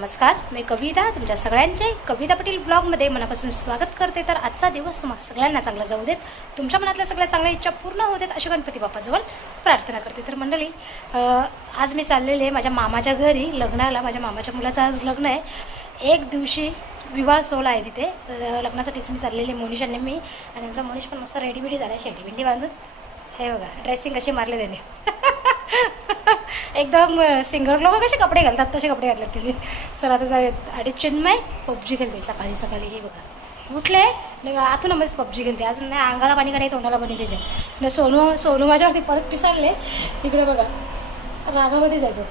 नमस्कार, मी कविता तुमच्या सगळ्यांचे कविता पाटील ब्लॉगमध्ये मनापासून स्वागत करते। तर आजचा दिवस तुम्हाला सगळ्यांना चांगला जाऊ देत, तुमच्या मनातल्या सगळ्या चांगल्या इच्छा पूर्ण होऊ देत अशी गणपती बाप्पाजवळ प्रार्थना करते। तर मंडळी, आज मी चाललेले आहे माझ्या मामाच्या घरी लग्नाला। माझ्या मामाच्या मुलाचं आज लग्न आहे, एक दिवशी विवाह सोहळा आहे तिथे। तर लग्नासाठीच मी चाललेली, मोनिश आणि मी, आणि आमचा मोनिश पण मस्त रेडी बिडी झाला, शेटी बिंडी बांधून। हे बघा ड्रेसिंग कशी मारले त्याने एकदम सिंगर लोक कसे कपडे घालतात तसे कपडे घातलेत त्यांनी। चला आता जाऊयात। आणि चिन्मय पबजी खेळते सकाळी सकाळी। हे बघा उठले आतून मस्त पबजी खेळते, अजून नाही अंगाला पाणी काढाय तोंडाला पाणी त्याच्या। सोनू माझ्यावरती परत पिसाळले, इकडे बघा रागामध्ये जातो।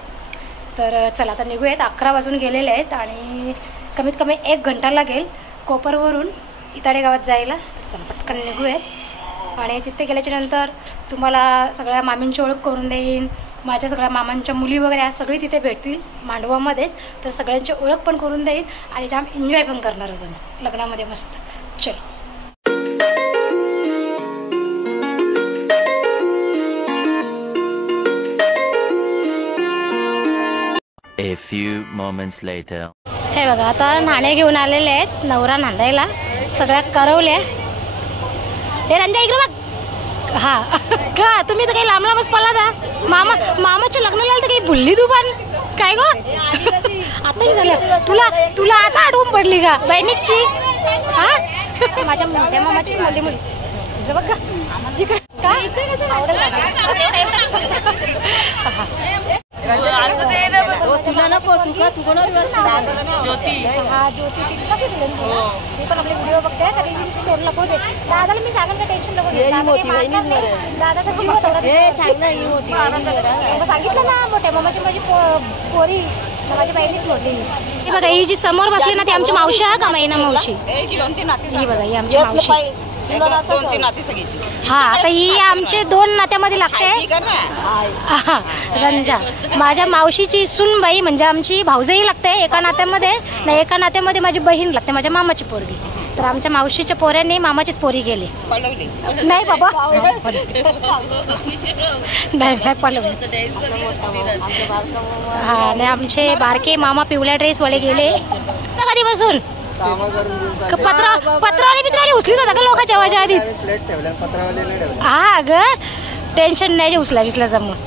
तर चला आता निघूयात, 11 वाजून गेलेले आहेत आणि कमीत कमी 1 घंटा लागेल कोपरवरून इताडे गावात जायला। चला पटकन निघूयात आणि तिथे गेल्याच्या नंतर तुम्हाला सगळ्या मामींची ओळख करून देईन। माझ्या सगळ्या मामांच्या मुली वगैरे आज सगळी तिथे भेटतील मांडवामध्येच, तर सगळ्यांची ओळख पण करून देईन आणि जाम एन्जॉय पण करणार आहोत लग्नामध्ये मस्त। चलो A few moments later. हे बघा आता नाणे घेऊन आलेले आहेत नवरा नांदायला, सगळ्या करवल्या। हे रंजा इकडे बघ। हा का तुम्ही तर काही लांब लांबच पळला था। मामाच्या लग्नाला तर काही भुलली तू पण काय गो आताही झालं तुला आता आठवण पडली का बहिणीची? हा माझ्या मोठ्या मामाची मुली बघ इकडे काय तुला नको तू का तू कोणावर ज्योती। हा ज्योती कशी दिली मी पण आपले व्हिडिओ बघते, कधी स्टोर नको दे दादाला। मी सांगेन का टेन्शन नको दे, दादाचा जीव सांग ना ही मोठी सांगितलं ना, मोठ्या मामाची माझी पोरी माझ्या बहिणीच मोठी। ही बघा ही जी समोर बसली ना ती आमची मावशी आहे का मैना मावशी। ही बघा ही आमची मावशी, 2-3 नाती सगळीची। हा आता ही आमचे 2 नात्यामध्ये लागते रंजा। माझ्या मावशीची सुनबाई म्हणजे आमची भाऊजाई लागते एका नात्यामध्ये, नाही एका नात्यामध्ये माझी बहीण लागते, माझ्या मामाची पोरगी। तर आमच्या मावशीच्या पोऱ्यांनी मामाचीच पोरी गेली नाही बाबा नाही पळवली। हा नाही आमचे बारके मामा पिवळ्या ड्रेस वाले गेले कधीपासून। पत्रावाली बित्रावाली उचली होता का लोक जेवायच्या आधी? हा ग टेन्शन नाही, उचला विसला जमून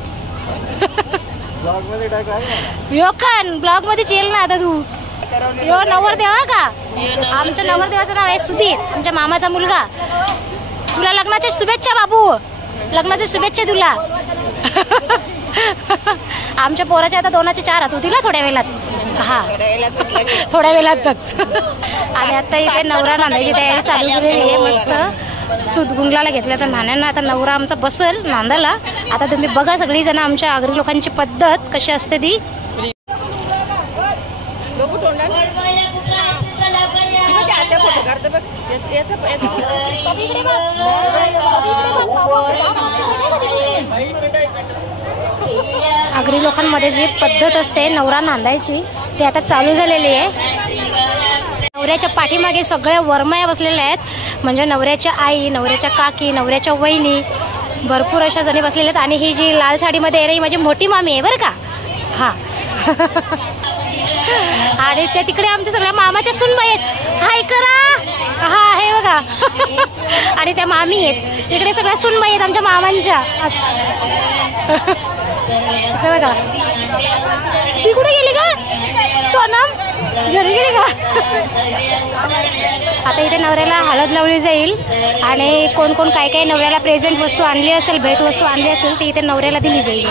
ब्लॉग मध्ये येईल ना आता तू। यो नवरदेव का? आमच्या नवरदेवाचं नाव आहे सुधीर, आमच्या मामाचा मुलगा। तुला लग्नाच्या शुभेच्छा बाबू, लग्नाच्या शुभेच्छा तुला। आमच्या पोराच्या आता 2-4 हात होतील थोड्या वेळात। हा थोड्या वेळातच। आणि आता इथे नवरा नांदायची तयारी चालू झालेली आहे, मस्त सुदगुंगला घेतल्या तर नाण्यांना। आता नवरा आमचा बसल नांदाला। आता तुम्ही बघा सगळी जण आमच्या आगरी लोकांची पद्धत कशी असते ती। आगरी लोकांमध्ये जी पद्धत असते नवरा नांदायची ती आता चालू झालेली आहे। नवऱ्याच्या पाठीमागे सगळ्या वरमाया बसलेल्या आहेत, म्हणजे नवऱ्याच्या आई, नवऱ्याच्या काकी, नवऱ्याच्या वहिनी, भरपूर अशा जणी बसलेल्या आहेत। आणि ही जी लाल साडीमध्ये आहे ही माझी मोठी मामी आहे बरं का। हा आणि त्या तिकडे आमच्या सगळ्या मामाच्या सुनबाई आहेत, हाय करा। हा हे बघा आणि त्या मामी आहेत तिकडे, सगळ्या सुनबाई आहेत आमच्या मामांच्या। बघा ती कुठे गेली का सोनम, घरी गेली का? आता इथे नवऱ्याला हळद लावली जाईल आणि कोण कोण काय काय नवऱ्याला प्रेझेंट वस्तू आणली असेल, भेट वस्तू आणली असेल ती इथे नवऱ्याला दिली जाईल।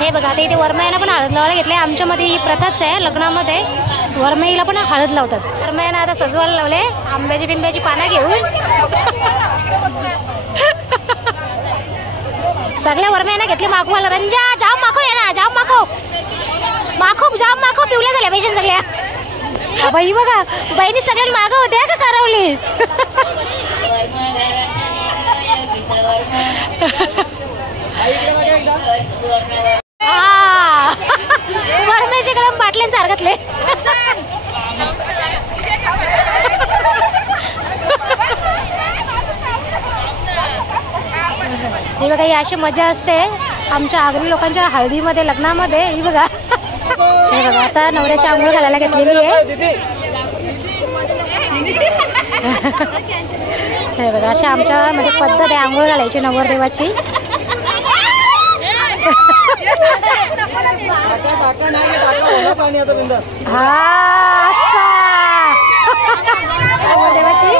हे बघा आता इथे वरमायाला पण हळद लावायला घेतले। आमच्यामध्ये ही प्रथाच आहे, लग्नामध्ये वरमाईला पण हळद लावतात। वरमायानं आता सजवायला लावले आंब्याची बिंब्याची पानं घेऊन। सगळ्या वरमायानं घेतले माखवाला। रंजा जाम माखो या ना, जाम माखो जाम माखो, पिवल्या झाल्या पाहिजे सगळ्या। बाई बघा बहिणी सगळ्यांना मागं होत्या का करवली। हा वरमाईचे गरम बाटल्यांसारखतले। हे बघा ही अशी मजा असते आमच्या आगरी लोकांच्या हळदीमध्ये, लग्नामध्ये. ही बघा, हे बघा, आता नवऱ्याची आंघोळ घालायला घेतलेली आहे. हे बघा, अशी आमच्या मध्ये पद्धत आहे आंघोळ घालायची नवरदेवाची. हा नवरदेवाची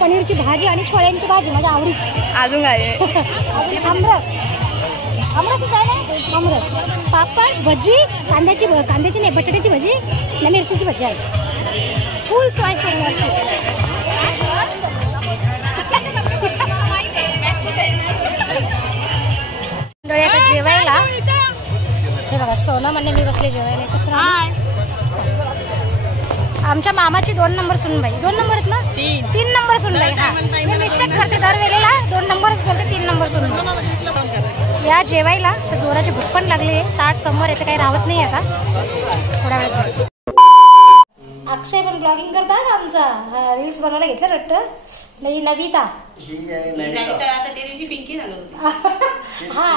पनीरची भाजी आणि छोळ्यांची भाजी माझ्या आवडीची. अजून काय अजून आमरस, आमरसच आहे ना, आमरस, पापड, भजी, कांद्याची नाही बटाट्याची भजी आणि मिरचीची भजी आहे. फुल स्वाय जेवायला. हे बघा सोना म्हणणे मी बसले जेवायला एकत्र. आमच्या मामाची 2 नंबर सुनबाई, 2 नंबर आहेत ना, 3 नंबर सुनबाई. हा मी मिस्टेक करते दरवेळेला, 2 नंबरच बोलते, 3 नंबर सुनबाई. या जेवायला तर जोराची भूक पण लागली. ताट समोर येते, काही राहत नाही आता थोड्या वेळात. अक्षय पण ब्लॉगिंग करतात आमचा, रील्स बनवायला घेतलं वाटतं. नाही नविता, हा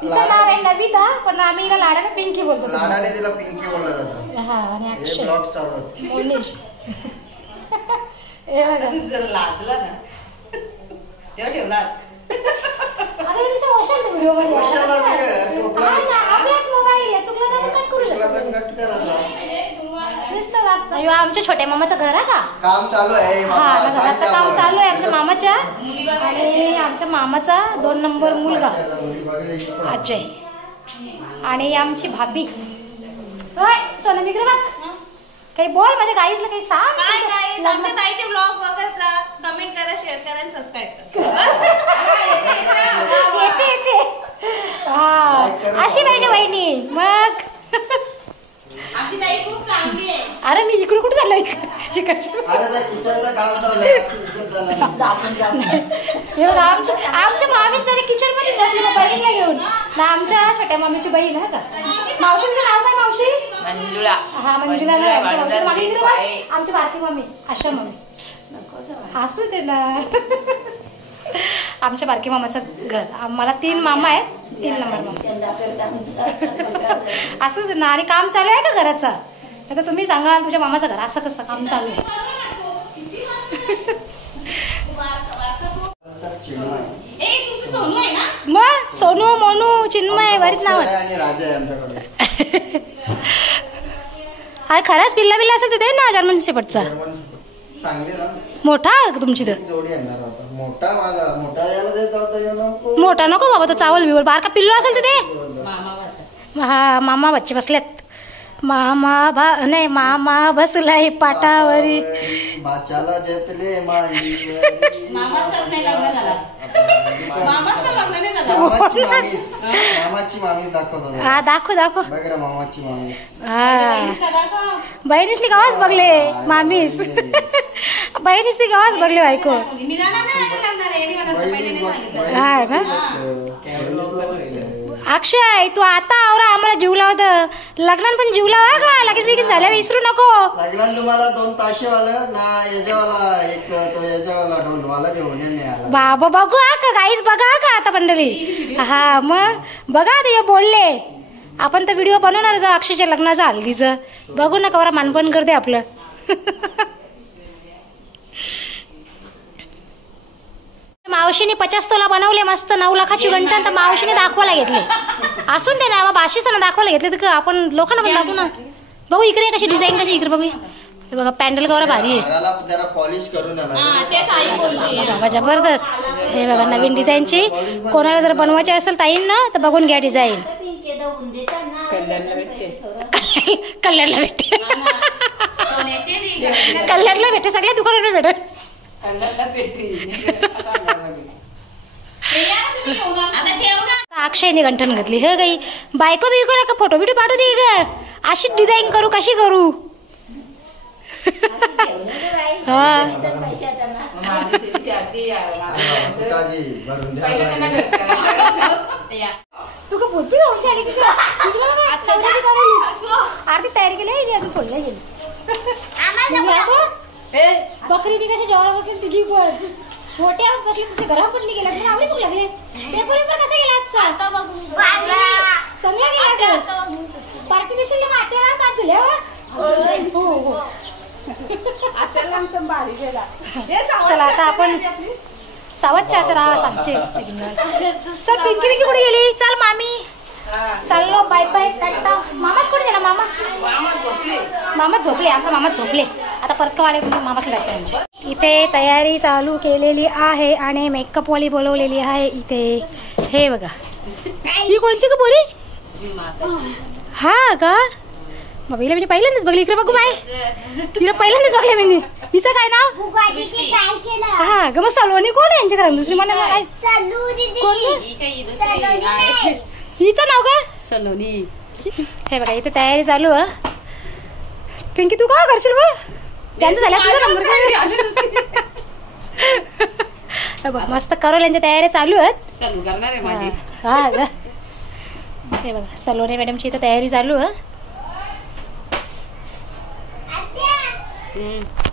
तिचं नाव आहे नविता, पण आम्ही हिला लाडाला पिंकी बोलतो. तिला पिंकी बोललं जातं. हा आणि अक्षय मोनिश. हे बघा लाजला ना तेव्हा ठेवला. अरे व्हिडिओ मध्ये आपलाच मोबाईल आहे, चुकला तर कट करू शकतो. नुसतं वाचतं अयो आमच्या छोट्या मामाचं घर आहे का? काम चालू आहे हा घराचं काम चालू आहे आमच्या मामाच्या. आणि आमच्या मामाचा 2 नंबर मुलगा अजय आणि आमची भाभी. होय सोना मित्र बघ काही बोल माझ्या गाईसला काही सांग. आमच्या ताईचे ब्लॉग बघत जा, कमेंट करा, शेअर करा आणि सबस्क्राईब करा. येते हा अशी पाहिजे वहिनी मग. आमची ताई खूप चांगली आहे. अरे मी इकडे कुठे झालं अरे त्या किचनचं काम चालू आहे हे बघा आमच्या मामीच किचन मध्ये बसली बहिणीला घेऊन ना. आमच्या छोट्या मामीची बहीण आहे का? मावशीचं नाव काय मावशी? मंजुळा. हा मंजुळा ना. आमच्या मामी आमची बारकी मामी अशा मामी असू दे ना. आमच्या बारकी मामाचं घर. आम्हाला 3 मामा आहेत. 3 नंबर मामा असू दे ना. आणि काम चालू आहे का घराचं? आता तुम्ही सांगा तुझ्या मामाचं घर असं कसं काम चालू आहे? सोनू आहे ना? मग सोनू मोनू चिन्मय बरीच नाव आणि राजा आहे आमच्याकडे. अरे खरंच पिल्ला बिल्ला असेल तर दे ना जर्मन शेपर्टचा. चांगली ना मोठा आहे का तुमची तर? जोडी येणार होता मोठा. माझा मोठा यायला देत होता. मोठा नको बाबा तो चावल बिवल. बारका पिल्लू असेल तर दे. हा मामा बच्चे बसलेत. मामा बसलाय पाटावरी. बाच्याला जेतले मांडीवरी. मामाचं नाही लग्न झालं. मामाचं लग्न नाही झालं. मामाची मामीस दाखवतो. हा दाखव बघ रे मामाची मामीस. हा बहिणीसनी गावाच बघले मामीस. बहिणीसनी गावाच बघले बायको. मी जाणार नाही लग्नाला. यांनी मला पहिल्यांदा सांगितलं. हा ना अक्षय तू आता आवरा आम्हाला जीव लावत. लग्नात पण जीव लावा का? लगेच बिगीन झाल्या विसरू नको. लग्नात तुम्हाला 2 ताशेवाला ना याच्यावाला एक तो याच्यावाला ढोलवाला घेऊन नाही आला. बाबा बघू हा का गाईच बघा का आता मंडळी. हा मग बघा ते बोलले. आपण तर व्हिडिओ बनवणार जा अक्षयच्या लग्नाचं हल्दीचं. बघू ना कवरा मानपण करते आपलं. मावशीने 50 तोला बनवले मस्त 9 लाखाची घंटन. तर मावशीने दाखवायला घेतले. असून ते ना बाशीचं दाखवायला घेतले तर आपण लोकांना पण दाखवू ना. बघू इकडे कशी डिझाईन कशी इकडे बघूया. हे बघा पॅन्डल कवर भारी आहे. जरा पॉलिश करून बाबा जबरदस्त. हे बघा नवीन डिझाईनची. कोणाला जर बनवायची असेल ताईंना तर बघून घ्या डिझाईन. कल्याणला भेटते. कल्याणला भेटते सगळ्या दुकानाला भेटेल. अक्षयने गंठन घातली. हे गाई बायको बिको का फोटो बिटो पाठवू दे ग. अशी डिझाईन करू कशी करू. तू का भूतबी जाऊन आली की आरती तयारी केली अजून फोडल्या गेली. बकरीने कशी जेवायला बसली तिघी पण मोठे आवाज बसले तसे घरा पडली गेला. तुला आवडी खूप लागले. पेपर कसा गेला आजचा? चांगला गेला. पार्टी दिवशी मातेला 5 झाल्या. चला आता आपण सावधच्या आता राहा सांगचे. चल पिंकी पिंकी कुठे गेली? चल मामी चाललो बाय बाय टाटा. मामाच कुठे गेला? मामा झोपले. आमचा मामा झोपले. आता परकवाले मामाच लागते आमच्या. इथे तयारी चालू केलेली आहे आणि मेकअप वाली बोलवलेली आहे इथे. हे बघा ही कोणची का पोरी? हा का बाबा हिला म्हणजे पहिल्यांदाच बघली. इकडे बघू बाय तिला पहिल्यांदाच बघले म्हणजे. हिचं काय नाव? हा ग मग सलोनी कोण आहे यांच्या घरात? दुसरी म्हणा काय कोण? हिचं नाव का? सलोनी. हे बघा इथे तयारी चालू आहे. पिंकी तू का करशील बघ? त्यांचं झालं तुझा नंबर काय? बघ मस्त करोल यांच्या तयारी चालू आहेत. चालू करणार आहे माझी. हा हे बघा सलोनी मॅडमची इथे तयारी चालू आहे.